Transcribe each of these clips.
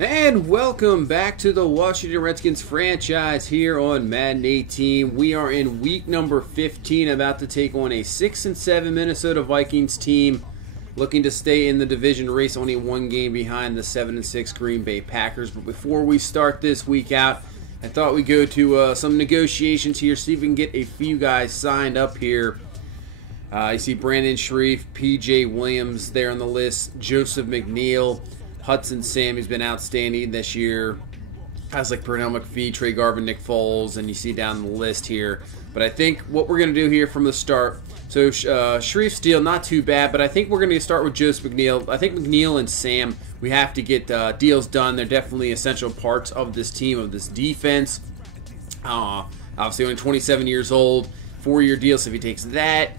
And welcome back to the Washington Redskins franchise here on Madden 18. We are in week number 15, about to take on a 6-7 Minnesota Vikings team looking to stay in the division race, only one game behind the 7-6 Green Bay Packers. But before we start this week out, I thought we'd go to some negotiations here, see if we can get a few guys signed up here. You see Brandon Shreve, P.J. Williams there on the list, Joseph McNeil, Hudson Sammy's been outstanding this year. Guys like Pernell McPhee, Trey Garvin, Nick Foles, and you see down the list here. But I think what we're going to do here from the start, so Shreve's deal, not too bad, but I think we're going to start with Joseph McNeil. I think McNeil and Sam, we have to get deals done. They're definitely essential parts of this team, of this defense. Obviously only 27 years old, 4-year deal, so if he takes that,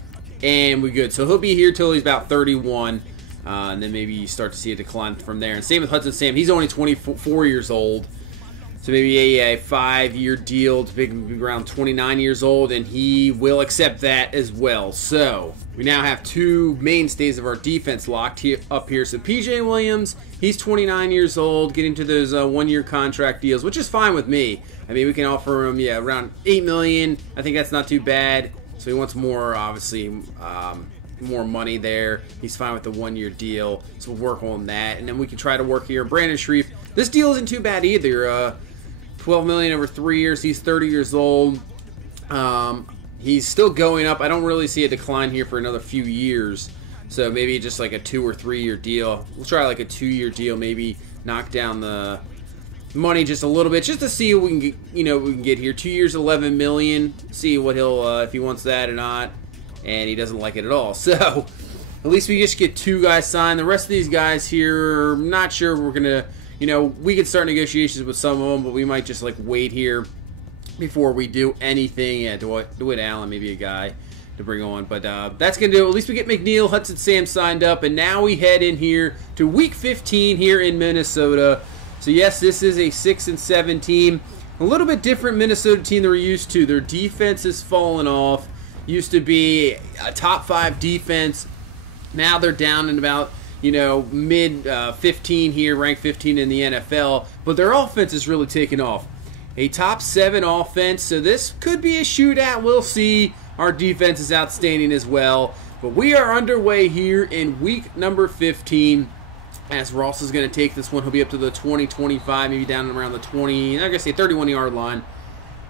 and we're good. So he'll be here till he's about 31. And then maybe you start to see a decline from there. And same with Hudson Sam. He's only 24 years old. So maybe a 5-year deal to be around 29 years old, and he will accept that as well. So we now have two mainstays of our defense locked up here. So P.J. Williams, he's 29 years old, getting to those 1-year contract deals, which is fine with me. I mean, we can offer him, around $8 million. I think that's not too bad. So he wants more, obviously, more money there. He's fine with the 1-year deal, so we'll work on that, and then we can try to work here. Brandon Shreve, this deal isn't too bad either. $12 million over 3 years. He's 30 years old. He's still going up. I don't really see a decline here for another few years, so maybe just like a 2 or 3 year deal. We'll try like a 2-year deal, maybe knock down the money just a little bit, just to see what we can get, we can get here. 2 years, $11 million. See what he'll if he wants that or not. And he doesn't like it at all. So at least we just get 2 guys signed. The rest of these guys here, I'm not sure we're gonna, we could start negotiations with some of them, but we might just like wait here before we do anything. Yeah, DeWitt Allen, maybe a guy to bring on, but that's gonna do it. At least we get McNeil, Hudson Sam signed up, and now we head in here to week 15 here in Minnesota. So yes, this is a 6-7 team, a little bit different Minnesota team than we're used to. Their defense has fallen off. Used to be a top 5 defense. Now they're down in about, mid 15 here, ranked 15 in the NFL. But their offense is really taking off. A top 7 offense, so this could be a shootout. We'll see. Our defense is outstanding as well. But we are underway here in week number 15. As Ross is going to take this one, he'll be up to the 20, 25, maybe down around the 20, I'm going to say 31-yard line.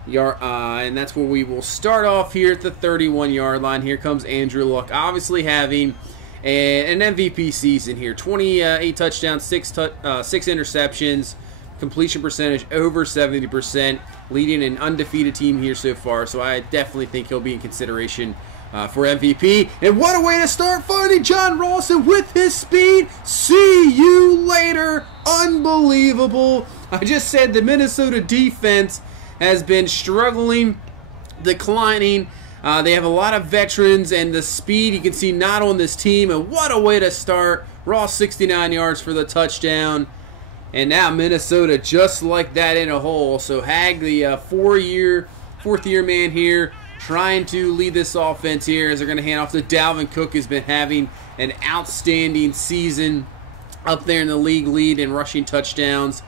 And that's where we will start off here at the 31-yard line. Here comes Andrew Luck, obviously having an MVP season here. 28 touchdowns, 6 interceptions, completion percentage over 70%, leading an undefeated team here so far. So I definitely think he'll be in consideration for MVP. And what a way to start, finding John Rawson with his speed. See you later. Unbelievable. I just said the Minnesota defense has been struggling, declining. They have a lot of veterans, and the speed you can see not on this team. And what a way to start. Ross 69 yards for the touchdown. And now Minnesota just like that in a hole. So Hag, the fourth-year man here, trying to lead this offense here as they're going to hand off to Dalvin Cook, who's been having an outstanding season, up there in the league lead in rushing touchdowns.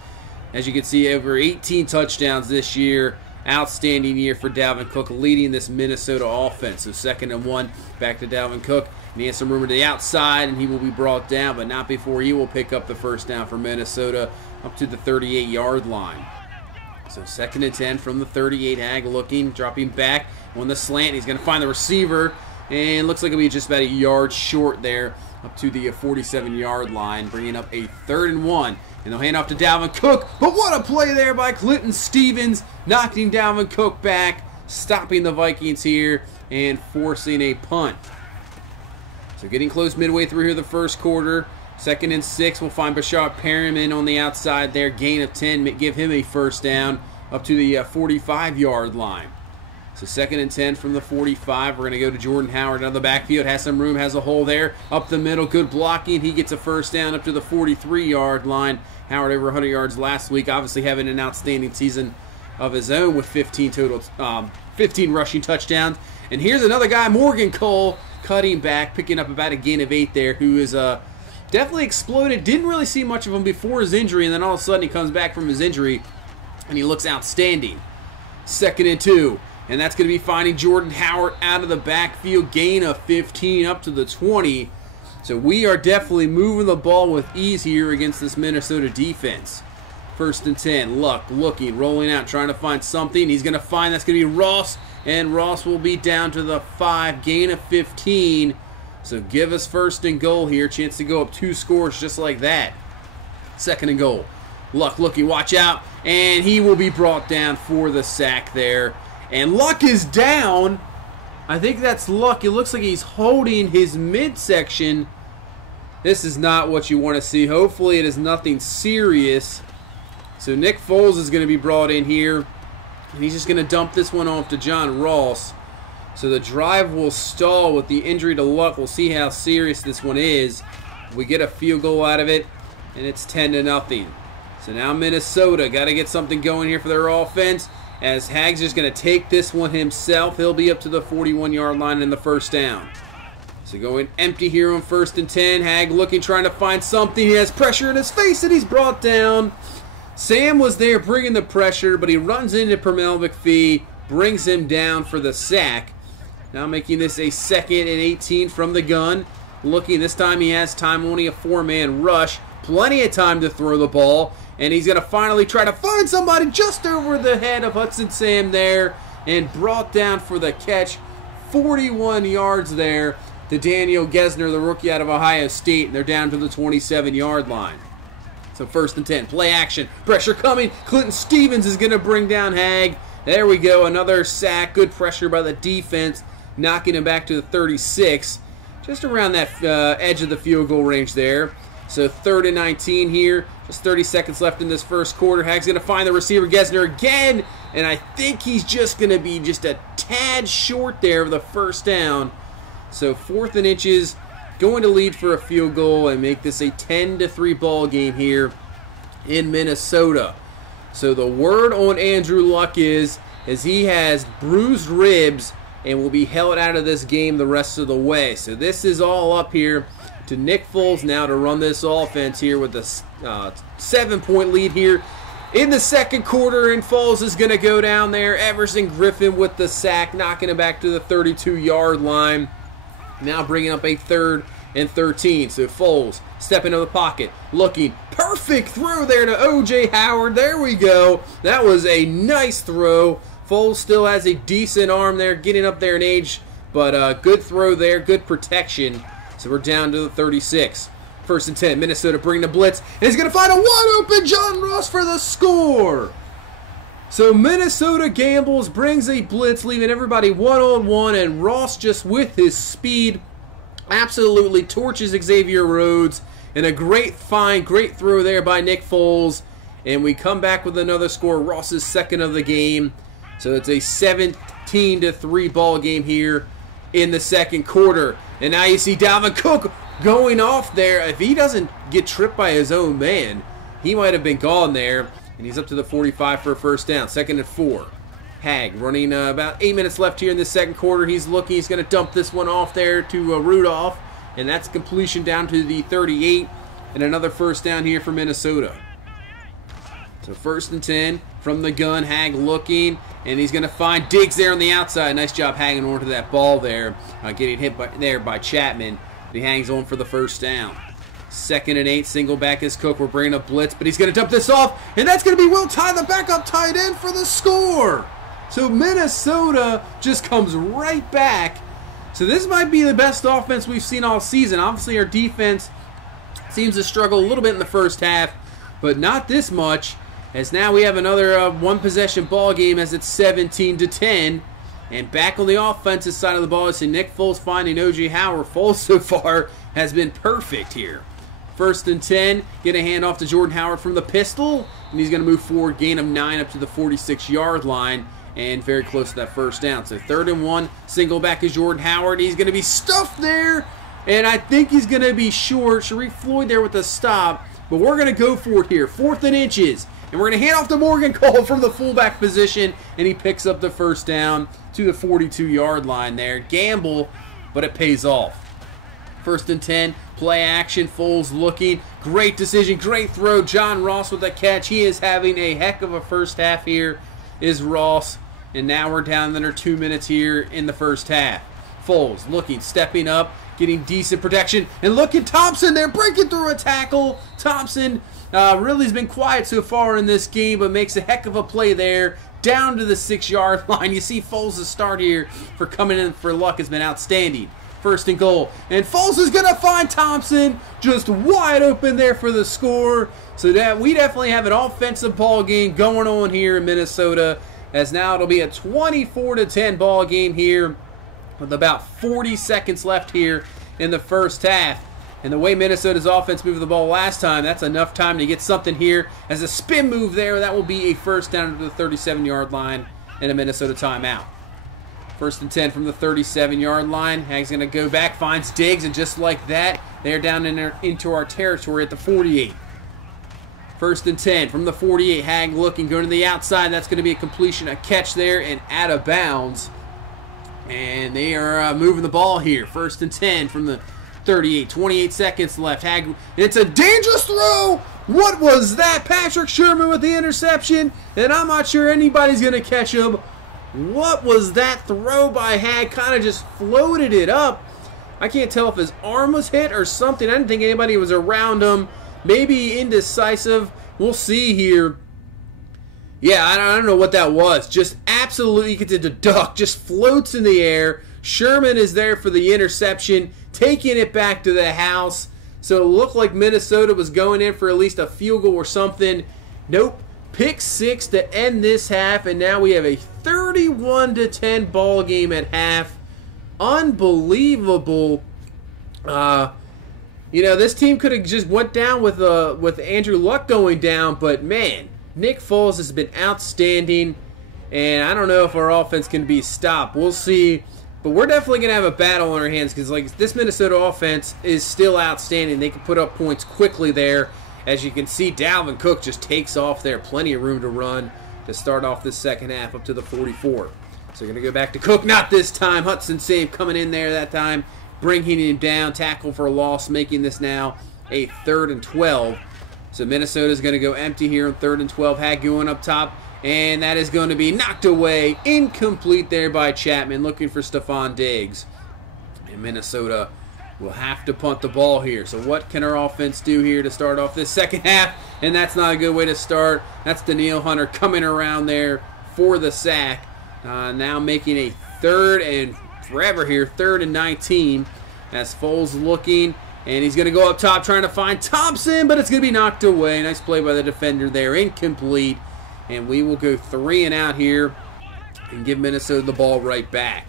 As you can see, over 18 touchdowns this year. Outstanding year for Dalvin Cook, leading this Minnesota offense. So 2nd and 1, back to Dalvin Cook. And he has some room to the outside, and he will be brought down, but not before he will pick up the first down for Minnesota up to the 38-yard line. So 2nd and 10 from the 38. Hag looking, dropping back on the slant. He's going to find the receiver, and looks like it'll be just about a yard short there up to the 47-yard line, bringing up a 3rd and 1. And they'll hand off to Dalvin Cook. But what a play there by Clinton Stevens, knocking Dalvin Cook back, stopping the Vikings here, and forcing a punt. So getting close midway through here the first quarter. 2nd and 6. We'll find Bashard Perriman on the outside there. Gain of 10. Give him a first down up to the 45-yard line. So 2nd and 10 from the 45. We're going to go to Jordan Howard out of the backfield. Has some room, has a hole there. Up the middle, good blocking. He gets a first down up to the 43-yard line. Howard over 100 yards last week. Obviously having an outstanding season of his own with 15 rushing touchdowns. And here's another guy, Morgan Cole, cutting back, picking up about a gain of 8 there, who is definitely exploded. Didn't really see much of him before his injury, and then all of a sudden he comes back from his injury, and he looks outstanding. 2nd and 2, and that's going to be finding Jordan Howard out of the backfield. Gain of 15 up to the 20. So we are definitely moving the ball with ease here against this Minnesota defense. 1st and 10, Luck looking, rolling out, trying to find something. He's going to find that's going to be Ross, and Ross will be down to the 5, gain of 15. So give us 1st and goal here, chance to go up 2 scores just like that. 2nd and goal, Luck looking, watch out, and he will be brought down for the sack there. And Luck is down. I think that's Luck. It looks like he's holding his midsection. This is not what you want to see. Hopefully it is nothing serious. So Nick Foles is going to be brought in here. And he's just going to dump this one off to John Ross. So the drive will stall with the injury to Luck. We'll see how serious this one is. We get a field goal out of it, and it's 10-0. So now Minnesota got to get something going here for their offense, as Hag's just going to take this one himself. He'll be up to the 41-yard line in the 1st down. So going empty here on 1st and 10. Hag looking, trying to find something. He has pressure in his face, and he's brought down. Sam was there bringing the pressure, but he runs into Pernell McPhee, brings him down for the sack. Now making this a 2nd and 18 from the gun. Looking, this time he has time, only a 4-man rush. Plenty of time to throw the ball. And he's going to finally try to find somebody just over the head of Hudson Sam there. And brought down for the catch. 41 yards there to Daniel Gesner, the rookie out of Ohio State. And they're down to the 27-yard line. So 1st and 10. Play action. Pressure coming. Clinton Stevens is going to bring down Hag. There we go. Another sack. Good pressure by the defense. Knocking him back to the 36. Just around that edge of the field goal range there. So 3rd and 19 here. Just 30 seconds left in this 1st quarter. Hag's going to find the receiver, Gesner, again. And I think he's just going to be just a tad short there of the 1st down. So 4th and inches. Going to lead for a field goal and make this a 10-3 ball game here in Minnesota. So the word on Andrew Luck is he has bruised ribs and will be held out of this game the rest of the way. So this is all up here to Nick Foles now to run this offense here with a 7-point lead here in the 2nd quarter. And Foles is going to go down there. Everson Griffin with the sack, knocking it back to the 32-yard line. Now bringing up a 3rd and 13. So Foles stepping into the pocket, looking, perfect throw there to O.J. Howard. There we go. That was a nice throw. Foles still has a decent arm there, getting up there in age, but good throw there, good protection. So we're down to the 36. 1st and 10. Minnesota bring the blitz, and he's going to find a wide-open John Ross for the score. So Minnesota gambles, brings a blitz, leaving everybody one-on-one, and Ross just with his speed absolutely torches Xavier Rhodes. And a great find, great throw there by Nick Foles. And we come back with another score, Ross's 2nd of the game. So it's a 17-3 ball game here in the 2nd quarter. And now you see Dalvin Cook going off there. If he doesn't get tripped by his own man, he might have been gone there. And he's up to the 45 for a 1st down. 2nd and 4. Hag running about 8 minutes left here in the 2nd quarter. He's looking. He's going to dump this one off there to Rudolph. And that's completion down to the 38. And another 1st down here for Minnesota. So 1st and 10 from the gun. Hag looking. And he's going to find Diggs there on the outside. Nice job hanging on to that ball there. Getting hit by Chapman. He hangs on for the 1st down. 2nd and 8. Single back is Cook. We're bringing up blitz. But he's going to dump this off. And that's going to be Will Tye, the backup tight end, for the score. So Minnesota just comes right back. So this might be the best offense we've seen all season. Obviously our defense seems to struggle a little bit in the 1st half. But not this much. As now we have another one-possession ball game as it's 17-10. And back on the offensive side of the ball, it's Nick Foles finding O.J. Howard. Foles so far has been perfect here. 1st and 10. Get a handoff to Jordan Howard from the pistol. And he's going to move forward. Gain of 9 up to the 46-yard line. And very close to that 1st down. So 3rd and 1. Single back is Jordan Howard. He's going to be stuffed there. And I think he's going to be short. Sharif Floyd there with the stop. But we're going to go for it here. 4th and inches. And we're going to hand off to Morgan Cole from the fullback position. And he picks up the 1st down to the 42-yard line there. Gamble, but it pays off. First and 10, play action, Foles looking, great decision, great throw, John Ross with the catch. He is having a heck of a first half here, is Ross, and now we're down under 2 minutes here in the first half. Foles looking, stepping up, getting decent protection, and look at Thompson there, breaking through a tackle. Thompson really has been quiet so far in this game, but makes a heck of a play there, down to the 6-yard line. You see Foles' start here for coming in for luck has been outstanding. First and goal, and Foles is going to find Thompson just wide open there for the score. So that we definitely have an offensive ball game going on here in Minnesota, as now it'll be a 24-10 ball game here with about 40 seconds left here in the first half. And the way Minnesota's offense moved the ball last time, that's enough time to get something here. As a spin move there, that will be a first down to the 37-yard line and a Minnesota timeout. First and 10 from the 37-yard line. Hag's going to go back, finds Diggs, and just like that, they're down into our territory at the 48. First and 10 from the 48. Hag looking, going to the outside. That's going to be a completion, a catch there, and out of bounds. And they are moving the ball here. First and 10 from the 38. 28 seconds left. Hag, it's a dangerous throw. What was that? Patrick Sherman with the interception, and I'm not sure anybody's going to catch him. What was that throw by Hag? Kind of just floated it up. I can't tell if his arm was hit or something. I didn't think anybody was around him. Maybe indecisive. We'll see here. Yeah, I don't know what that was. Just absolutely gets it a duck. Just floats in the air. Sherman is there for the interception, taking it back to the house. So it looked like Minnesota was going in for at least a field goal or something. Nope. Pick 6 to end this half, and now we have a 31-10 ball game at half. Unbelievable. This team could have just went down with Andrew Luck going down, but man, Nick Foles has been outstanding, and I don't know if our offense can be stopped. We'll see, but we're definitely going to have a battle on our hands because this Minnesota offense is still outstanding. They can put up points quickly there. As you can see, Dalvin Cook just takes off there. Plenty of room to run to start off this second half up to the 44. So we're going to go back to Cook. Not this time. Hudson Save coming in there that time, bringing him down. Tackle for a loss, making this now a 3rd and 12. So Minnesota's going to go empty here on 3rd and 12. Hag going up top, and that is going to be knocked away. Incomplete there by Chapman, looking for Stephon Diggs. And Minnesota will have to punt the ball here. So what can our offense do here to start off this second half? And that's not a good way to start. That's Danielle Hunter coming around there for the sack. Now making a 3rd and forever here, 3rd and 19. As Foles looking, and he's going to go up top trying to find Thompson, but it's going to be knocked away. Nice play by the defender there, incomplete. And we will go 3 and out here and give Minnesota the ball right back.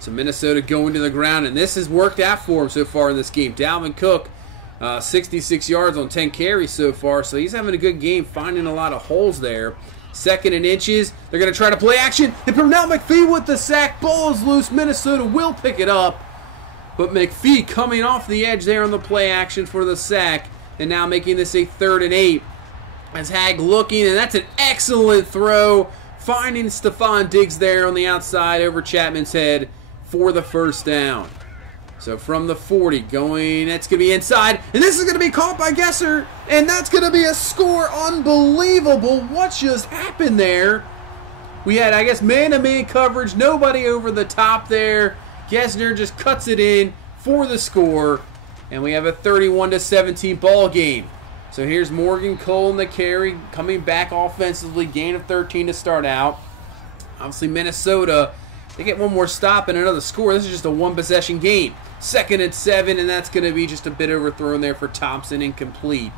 So Minnesota going to the ground, and this has worked out for him so far in this game. Dalvin Cook, 66 yards on 10 carries so far, so he's having a good game, finding a lot of holes there. 2nd and inches. They're going to try to play action. And Pernell McPhee with the sack. Ball is loose. Minnesota will pick it up. But McPhee coming off the edge there on the play action for the sack. And now making this a 3rd and 8. As Hag looking, and that's an excellent throw. Finding Stephon Diggs there on the outside over Chapman's head for the first down. So from the 40 going, that's going to be inside. And this is going to be caught by Gesser. And that's going to be a score. Unbelievable. What just happened there? We had, I guess, man-to-man coverage. Nobody over the top there. Gesser just cuts it in for the score. And we have a 31-17 ball game. So here's Morgan Cole in the carry. Coming back offensively. Gain of 13 to start out. Obviously Minnesota, they get one more stop and another score. This is just a one-possession game. 2nd and 7, and that's going to be just a bit overthrown there for Thompson, incomplete.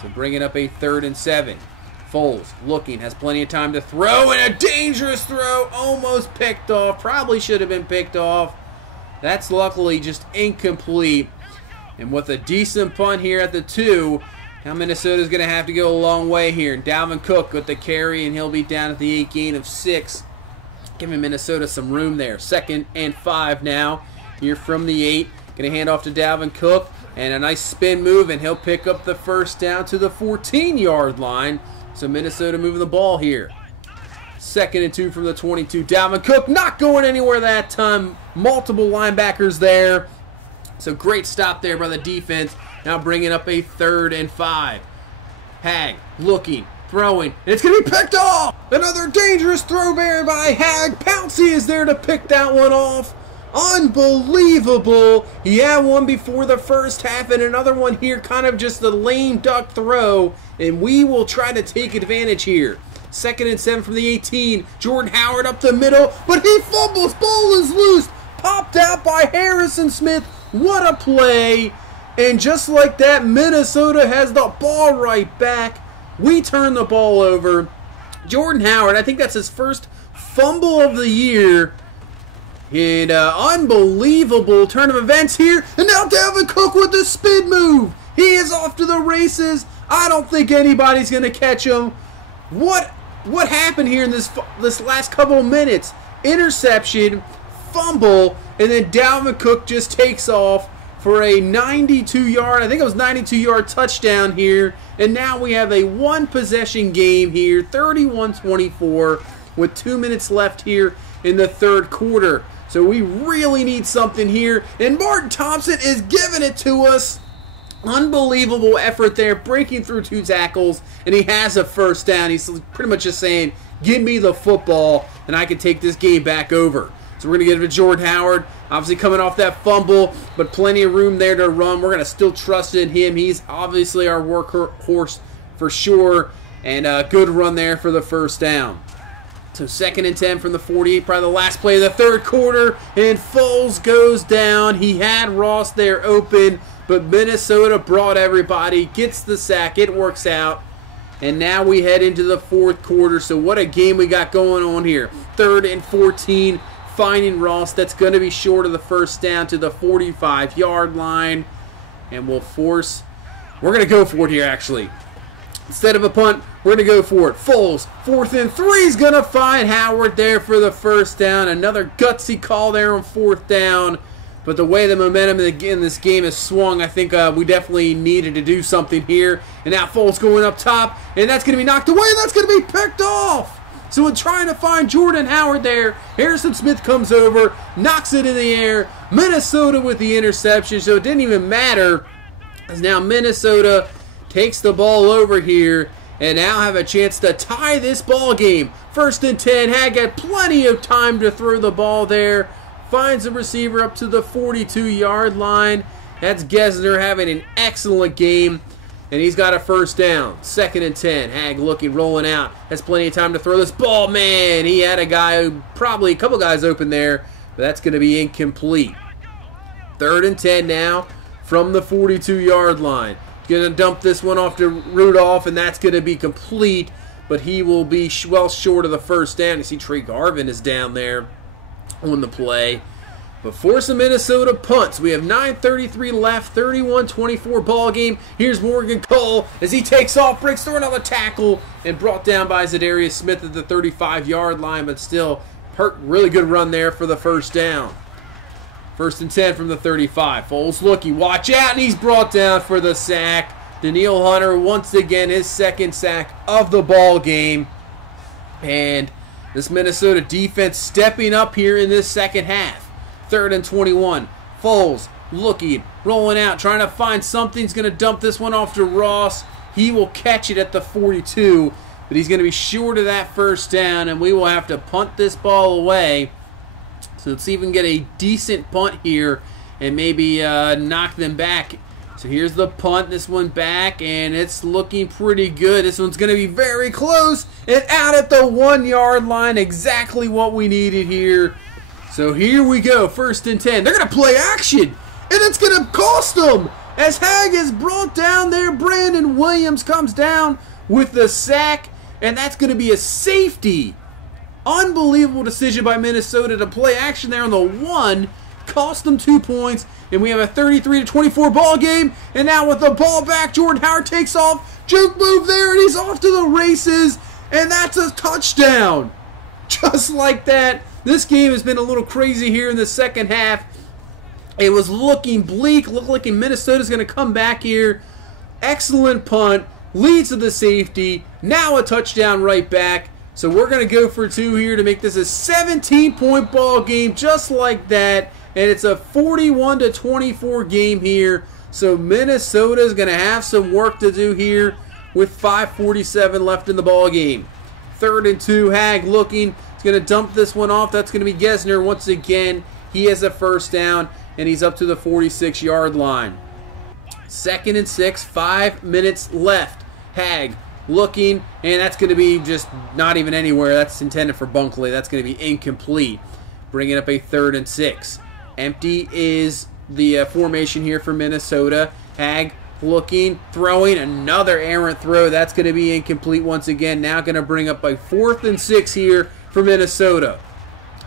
So bringing up a 3rd and 7. Foles looking, has plenty of time to throw, and a dangerous throw, almost picked off. Probably should have been picked off. That's luckily just incomplete. And with a decent punt here at the 2, now Minnesota's going to have to go a long way here. And Dalvin Cook with the carry, and he'll be down at the 8, gain of 6. Giving Minnesota some room there. 2nd and 5 now. Here from the 8. Going to hand off to Dalvin Cook. And a nice spin move, and he'll pick up the first down to the 14-yard line. So Minnesota moving the ball here. 2nd and 2 from the 22. Dalvin Cook not going anywhere that time. Multiple linebackers there. So great stop there by the defense. Now bringing up a 3rd and 5. Hag looking, throwing, and it's going to be picked off. Another dangerous throw there by Hag. Pouncey is there to pick that one off. Unbelievable. He had one before the first half and another one here, kind of just a lame duck throw, and we will try to take advantage here. 2nd and 7 from the 18. Jordan Howard up the middle, but he fumbles. Ball is loose. Popped out by Harrison Smith. What a play. And just like that, Minnesota has the ball right back. We turn the ball over. Jordan Howard, I think that's his first fumble of the year. And unbelievable turn of events here. And now Dalvin Cook with the spin move. He is off to the races. I don't think anybody's going to catch him. What happened here in this last couple of minutes? Interception, fumble, and then Dalvin Cook just takes off for a 92-yard, I think it was 92-yard touchdown here. And now we have a one-possession game here, 31-24, with 2 minutes left here in the 3rd quarter. So we really need something here. And Martin Thompson is giving it to us. Unbelievable effort there, breaking through 2 tackles, and he has a 1st down. He's pretty much just saying, give me the football, and I can take this game back over. So we're going to get it to Jordan Howard, obviously coming off that fumble, but plenty of room there to run. We're going to still trust in him. He's obviously our workhorse for sure, and a good run there for the 1st down. So 2nd and 10 from the 48, probably the last play of the 3rd quarter, and Foles goes down. He had Ross there open, but Minnesota brought everybody, gets the sack, it works out. And now we head into the 4th quarter, so what a game we got going on here. 3rd and 14. Finding Ross, that's going to be short of the 1st down to the 45-yard line. And we're going to go for it here, actually. Instead of a punt, we're going to go for it. Foles, 4th and 3 is going to find Howard there for the 1st down. Another gutsy call there on 4th down. But the way the momentum in this game has swung, I think we definitely needed to do something here. And now Foles going up top, and that's going to be knocked away, and that's going to be picked off. So in trying to find Jordan Howard there, Harrison Smith comes over, knocks it in the air. Minnesota with the interception, so it didn't even matter. As now Minnesota takes the ball over here and now have a chance to tie this ball game. 1st and 10, Hag had plenty of time to throw the ball there. Finds the receiver up to the 42-yard line. That's Gesner having an excellent game. And he's got a 1st down. 2nd and 10. Hag looking, rolling out. Has plenty of time to throw this ball. Man, he had probably a couple guys open there, but that's going to be incomplete. 3rd and 10 now from the 42-yard line. Going to dump this one off to Rudolph, and that's going to be complete, but he will be well short of the 1st down. You see Trey Garvin is down there on the play. But for some Minnesota punts, we have 9:33 left, 31-24 ball game. Here's Morgan Cole as he takes off, breaks through another tackle, and brought down by Zadarius Smith at the 35-yard line, but still, really good run there for the 1st down. 1st and 10 from the 35. Foles looking, watch out, and he's brought down for the sack. Danielle Hunter, once again, his 2nd sack of the ball game. And this Minnesota defense stepping up here in this 2nd half. 3rd and 21. Foles looking, rolling out, trying to find something. He's going to dump this one off to Ross. He will catch it at the 42, but he's going to be short of that 1st down, and we will have to punt this ball away. So let's see if we can get a decent punt here and maybe knock them back. So here's the punt, this one back, and it's looking pretty good. This one's going to be very close and out at the 1-yard line, exactly what we needed here. So here we go, 1st and 10. They're going to play action, and it's going to cost them. As Hag is brought down there, Brandon Williams comes down with the sack, and that's going to be a safety. Unbelievable decision by Minnesota to play action there on the 1. Cost them 2 points, and we have a 33-24 ball game. And now with the ball back, Jordan Howard takes off. Juke move there, and he's off to the races, and that's a touchdown. Just like that. This game has been a little crazy here in the 2nd half. It was looking bleak, looked like Minnesota's going to come back here. Excellent punt, leads to the safety, now a touchdown right back. So we're going to go for 2 here to make this a 17-point ball game just like that. and it's a 41-24 game here. So Minnesota is going to have some work to do here with 5:47 left in the ball game. 3rd and 2, Hag looking. He's going to dump this one off. That's going to be Gesner once again. He has a first down, and he's up to the 46-yard line. 2nd and 6, 5 minutes left. Hag looking, and that's going to be just not even anywhere. That's intended for Bunkley. That's going to be incomplete. Bringing up a 3rd and 6. Empty is the formation here for Minnesota. Hag looking, throwing, another errant throw. That's going to be incomplete once again. Now going to bring up a 4th and 6 here for Minnesota.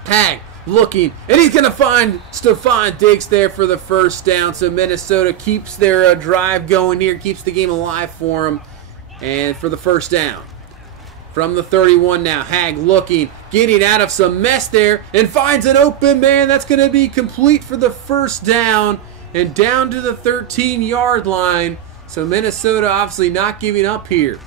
Hag looking, and he's going to find Stephon Diggs there for the first down. So Minnesota keeps their drive going here, keeps the game alive for them, and for the first down. From the 31 now, Hag looking, getting out of some mess there, and finds an open man. That's going to be complete for the first down, and down to the 13-yard line. So Minnesota obviously not giving up here.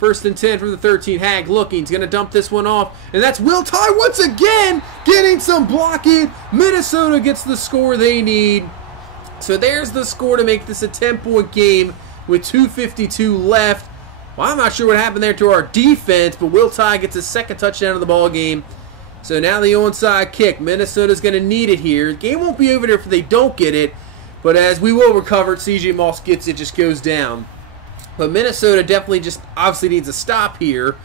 1st and 10 from the 13. Hag looking. He's going to dump this one off. And that's Will Tye once again getting some blocking. Minnesota gets the score they need. So there's the score to make this a 10-point game with 2:52 left. Well, I'm not sure what happened there to our defense, but Will Tye gets his 2nd touchdown of the ball game. So now the onside kick. Minnesota's going to need it here. The game won't be over there if they don't get it. But as we will recover, CJ Moss gets it, just goes down. But Minnesota definitely just obviously needs a stop here.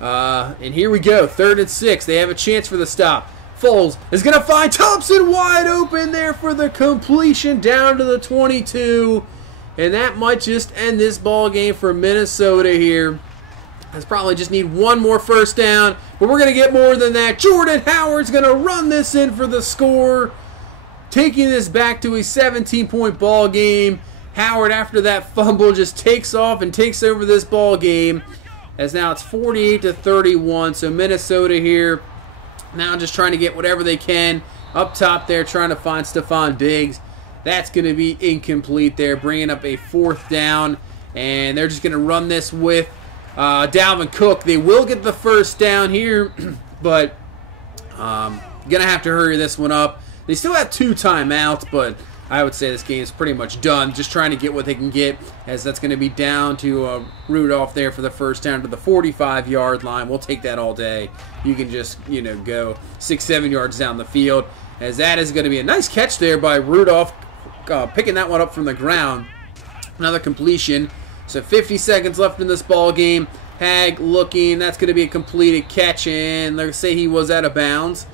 And here we go, 3rd and 6. They have a chance for the stop. Foles is going to find Thompson wide open there for the completion down to the 22. And that might just end this ball game for Minnesota here. Let's probably just need one more first down. But we're going to get more than that. Jordan Howard's going to run this in for the score, taking this back to a 17-point ball game. Howard, after that fumble, just takes off and takes over this ball game. As now it's 48-31. So Minnesota here now just trying to get whatever they can up top there, trying to find Stephon Diggs. That's going to be incomplete there, bringing up a 4th down. And they're just going to run this with Dalvin Cook. They will get the first down here, but going to have to hurry this one up. They still have 2 timeouts, but I would say this game is pretty much done. Just trying to get what they can get, as that's going to be down to Rudolph there for the first down to the 45-yard line. We'll take that all day. You can just, go 6-7 yards down the field, as that is going to be a nice catch there by Rudolph, picking that one up from the ground. Another completion. So 50 seconds left in this ball game. Hag looking. That's going to be a completed catch, and let's say he was out of bounds.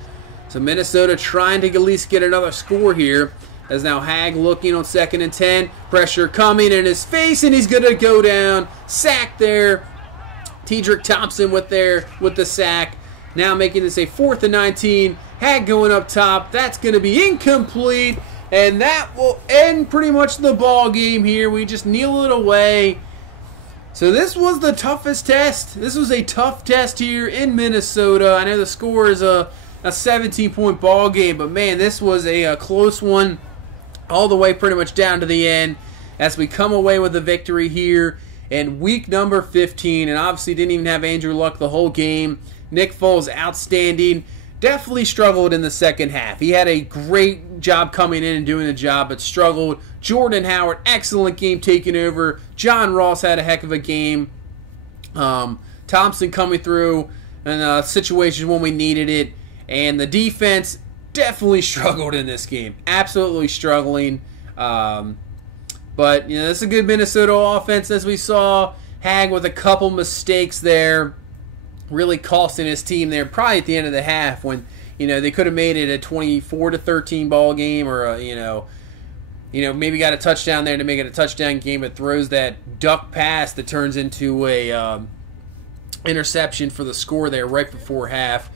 So Minnesota trying to at least get another score here. As now Hag looking on 2nd and 10. Pressure coming in his face, and he's going to go down. Sack there. Tedrick Thompson with the sack. Now making this a 4th and 19. Hag going up top. That's going to be incomplete. And that will end pretty much the ball game here. We just kneel it away. So this was the toughest test. This was a tough test here in Minnesota. I know the score is a 17-point ball game, but man, this was a close one all the way pretty much down to the end, as we come away with a victory here in week number 15. And obviously didn't even have Andrew Luck the whole game. Nick Foles, outstanding. Definitely struggled in the second half. He had a great job coming in and doing the job, but struggled. Jordan Howard, excellent game taking over. John Ross had a heck of a game. Thompson coming through in situations when we needed it. And the defense definitely struggled in this game. Absolutely struggling. But, this is a good Minnesota offense, as we saw. Hag with a couple mistakes there, really costing his team there, probably at the end of the half, when they could have made it a 24-13 ball game, or maybe got a touchdown there to make it a touchdown game, but throws that duck pass that turns into a interception for the score there right before half.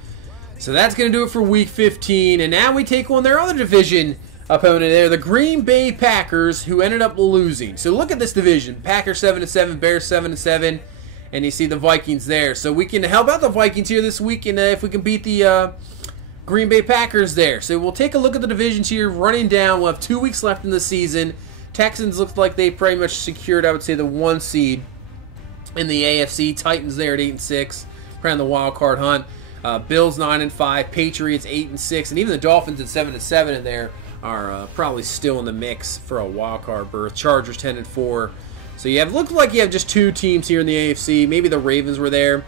So that's going to do it for week 15, and now we take on their other division opponent there, the Green Bay Packers, who ended up losing. So look at this division: Packers 7-7, Bears 7-7. And you see the Vikings there. So we can help out the Vikings here this week, and if we can beat the Green Bay Packers there. So we'll take a look at the divisions here, running down. We'll have 2 weeks left in the season. Texans looks like they pretty much secured, I would say, the 1 seed in the AFC. Titans there at 8-6, around the wild card hunt. Bills 9-5, Patriots 8-6, and even the Dolphins at 7-7 in there are probably still in the mix for a wild card berth. Chargers 10-4. So you have looked like you have just 2 teams here in the AFC. Maybe the Ravens were there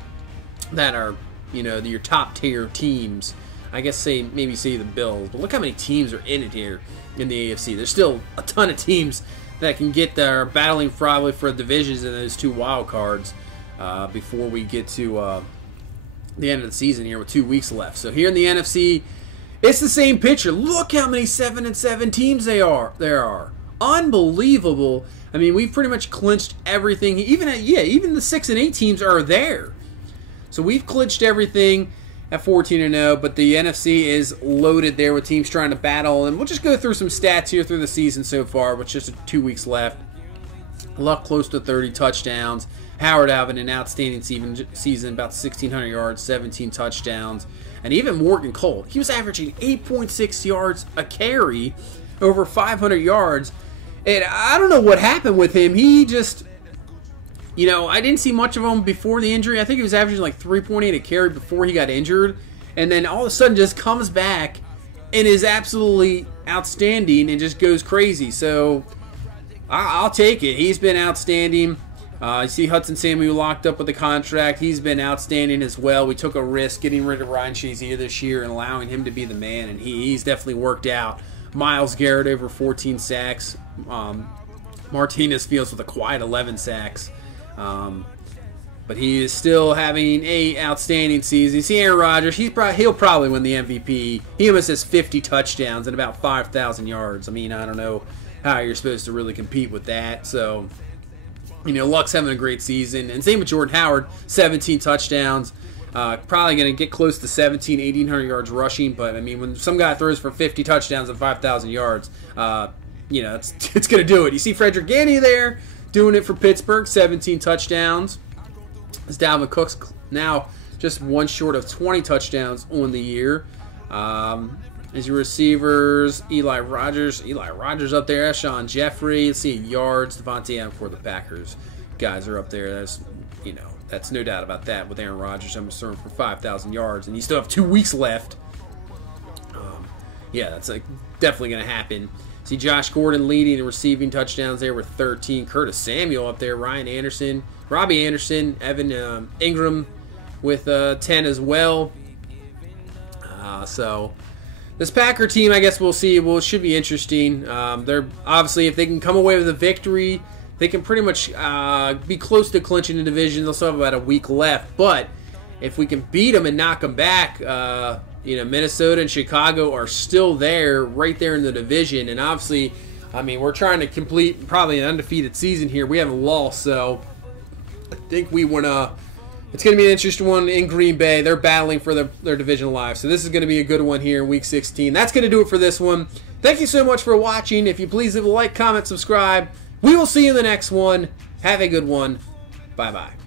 that are, you know, your top tier teams. I guess maybe say the Bills, but look how many teams are in it here in the AFC. There's still a ton of teams that can get there, battling probably for divisions in those 2 wild cards before we get to the end of the season here with 2 weeks left. So here in the NFC, it's the same picture. Look how many 7-7 teams there are. Unbelievable. I mean, we've pretty much clinched everything. Even the 6-8 teams are there. So we've clinched everything at 14-0, but the NFC is loaded there with teams trying to battle. And we'll just go through some stats here through the season so far, with just 2 weeks left. Luck close to 30 touchdowns. Howard having an outstanding season, about 1,600 yards, 17 touchdowns. And even Morgan Cole, he was averaging 8.6 yards a carry, over 500 yards. And I don't know what happened with him. He just, you know, I didn't see much of him before the injury. I think he was averaging like 3.8 a carry before he got injured. And then all of a sudden just comes back and is absolutely outstanding and just goes crazy. So I'll take it. He's been outstanding. You see Hudson Samuel locked up with the contract. He's been outstanding as well. We took a risk getting rid of Ryan Shazier this year and allowing him to be the man, and he's definitely worked out. Myles Garrett over 14 sacks. Martinez Fields with a quiet 11 sacks. But he is still having a outstanding season. You see Aaron Rodgers, he'll probably win the MVP. He almost has 50 touchdowns and about 5,000 yards. I mean, I don't know how you're supposed to really compete with that. So, you know, Luck's having a great season. And same with Jordan Howard, 17 touchdowns. Probably going to get close to 1,800 yards rushing. But, I mean, when some guy throws for 50 touchdowns and 5,000 yards, you know, it's going to do it. You see Frederick Gandy there doing it for Pittsburgh, 17 touchdowns. As Dalvin Cook's now just one short of 20 touchdowns on the year. As your receivers, Eli Rogers up there, Sean Jeffrey. Let's see, yards, Devontae Adams for the Packers. Guys are up there. That's no doubt about that. With Aaron Rodgers, I'm throwing for 5,000 yards, and you still have 2 weeks left. Yeah, that's definitely going to happen. See Josh Gordon leading and receiving touchdowns there with 13. Curtis Samuel up there. Ryan Anderson, Robbie Anderson, Evan Ingram with 10 as well. So this Packer team, I guess we'll see. Well, it should be interesting. They're obviously, if they can come away with a victory, they can pretty much be close to clinching the division. They'll still have about a week left. But if we can beat them and knock them back, you know, Minnesota and Chicago are still there, right there in the division. And obviously, I mean, we're trying to complete probably an undefeated season here. We haven't lost, so I think we want to. It's going to be an interesting one in Green Bay. They're battling for their division alive. So this is going to be a good one here in Week 16. That's going to do it for this one. Thank you so much for watching. If you please leave a like, comment, subscribe. We will see you in the next one. Have a good one. Bye-bye.